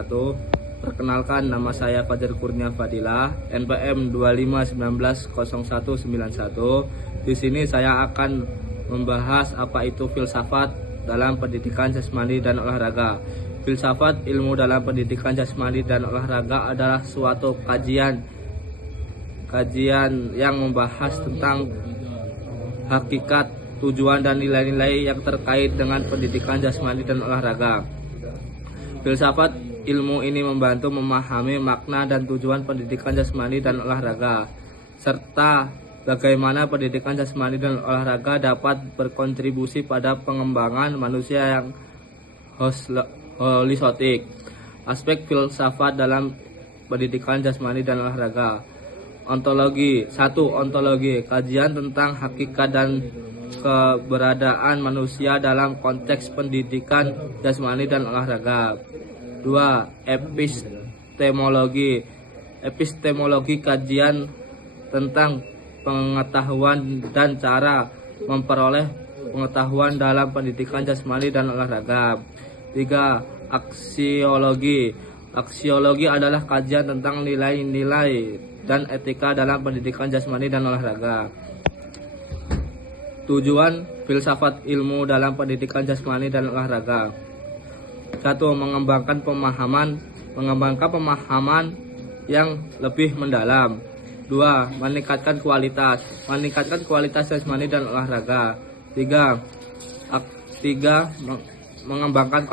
wabarakatuh. Perkenalkan, nama saya Fajar Kurnia Fadilah, NPM 25190191. Di sini saya akan membahas apa itu filsafat dalam pendidikan jasmani dan olahraga. Filsafat, ilmu dalam pendidikan jasmani dan olahraga, adalah suatu kajian yang membahas tentang hakikat, tujuan, dan nilai-nilai yang terkait dengan pendidikan jasmani dan olahraga. Filsafat ilmu ini membantu memahami makna dan tujuan pendidikan jasmani dan olahraga, serta bagaimana pendidikan jasmani dan olahraga dapat berkontribusi pada pengembangan manusia yang holistik. Aspek filsafat dalam pendidikan jasmani dan olahraga. Ontologi. 1. Ontologi, kajian tentang hakikat dan keberadaan manusia dalam konteks pendidikan jasmani dan olahraga. 2. Epistemologi. Epistemologi, kajian tentang pengetahuan dan cara memperoleh pengetahuan dalam pendidikan jasmani dan olahraga. 3. Aksiologi. Aksiologi adalah kajian tentang nilai-nilai dan etika dalam pendidikan jasmani dan olahraga. Tujuan filsafat ilmu dalam pendidikan jasmani dan olahraga. 1. Mengembangkan pemahaman yang lebih mendalam. 2. Meningkatkan kualitas jasmani dan olahraga. 3. Mengembangkan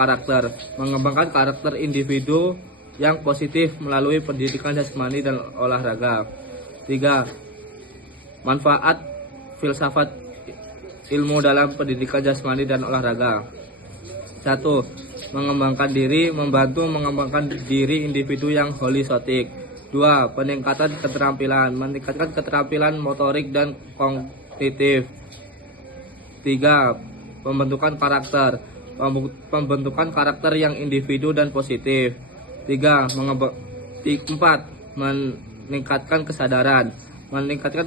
karakter individu yang positif melalui pendidikan jasmani dan olahraga. 3. Manfaat filsafat ilmu dalam pendidikan jasmani dan olahraga. 1. Mengembangkan diri, membantu mengembangkan diri individu yang holistik. 2. Meningkatkan keterampilan motorik dan kognitif. 3. Pembentukan karakter yang individu dan positif. 4. Meningkatkan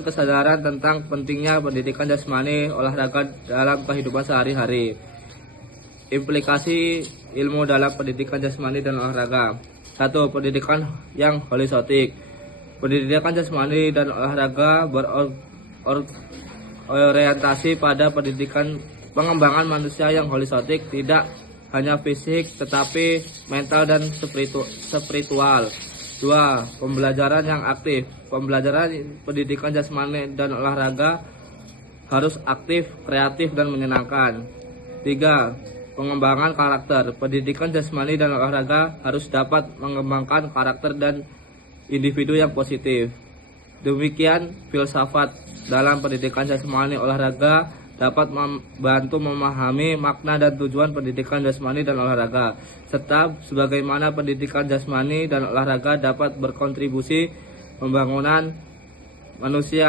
kesadaran tentang pentingnya pendidikan jasmani olahraga dalam kehidupan sehari-hari. Implikasi ilmu dalam pendidikan jasmani dan olahraga. 1. Pendidikan yang holistik. Pendidikan jasmani dan olahraga berorientasi pada pengembangan manusia yang holistik, tidak hanya fisik tetapi mental dan spiritual. 2. Pembelajaran yang aktif. Pembelajaran pendidikan jasmani dan olahraga harus aktif, kreatif, dan menyenangkan. 3. Pengembangan karakter. Pendidikan jasmani dan olahraga harus dapat mengembangkan karakter dan individu yang positif. Demikian filsafat dalam pendidikan jasmani olahraga dapat membantu memahami makna dan tujuan pendidikan jasmani dan olahraga, serta sebagaimana pendidikan jasmani dan olahraga dapat berkontribusi pembangunan manusia